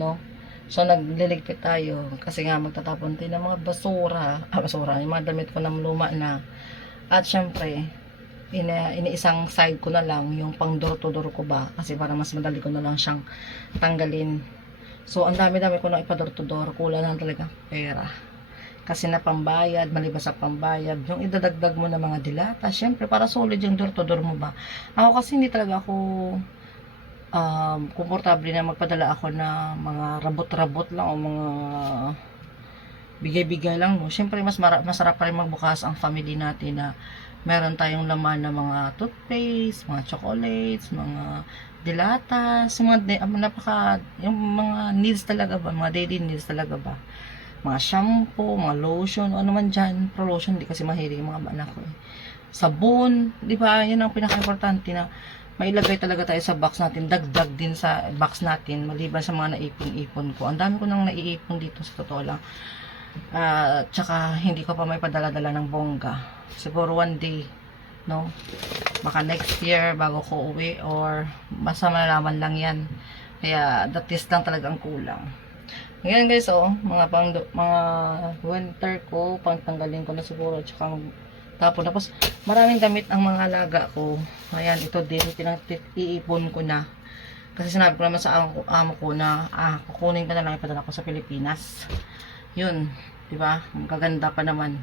no? So, nagliligpit tayo kasi nga magtatapon tayo ng mga basura, yung mga damit ko na luma na. At syempre, iniisang side ko na lang yung pang door to door ko ba kasi para mas madali ko na lang siyang tanggalin. So, ang dami-dami ko na ipa-door to door, kulang lang talaga pera. Kasi na pambayad, maliban sa pambayad, yung idadagdag mo na mga dilata, syempre para solid yung door to door mo ba. Ako kasi hindi talaga ako komportable na magpadala ako na mga rabot-rabot lang o mga bigay-bigay lang, no? Syempre masarap pa rin magbukas ang family natin na meron tayong laman na mga toothpaste, mga chocolates, mga dilatas, yung mga needs talaga ba, mga daily needs talaga ba, mga shampoo, mga lotion, ano man dyan. Pro lotion, di kasi mahilig yung mga anak ko eh. Sabon, di ba, yan ang pinaka-importante na mailagay talaga tayo sa box natin, dagdag din sa box natin, maliban sa mga naipon-ipon ko. Ang dami ko nang naiipon dito sa totoo lang. Tsaka hindi ko pa may padala-dala ng bongga. Siguro one day, no? Baka next year bago ko uwi or basta malalaman lang yan. Kaya that is lang talaga ang kulang. Ngayon guys, mga winter ko, pangtanggalin ko na siguro, tsaka tapon. Tapos, maraming damit ang mga alaga ko. Ayan, ito din, iipon ko na. Kasi sinabi ko naman sa amo ko na, kukunin ko na lang ipadala ko sa Pilipinas. Yun, di ba? Ang gaganda pa naman.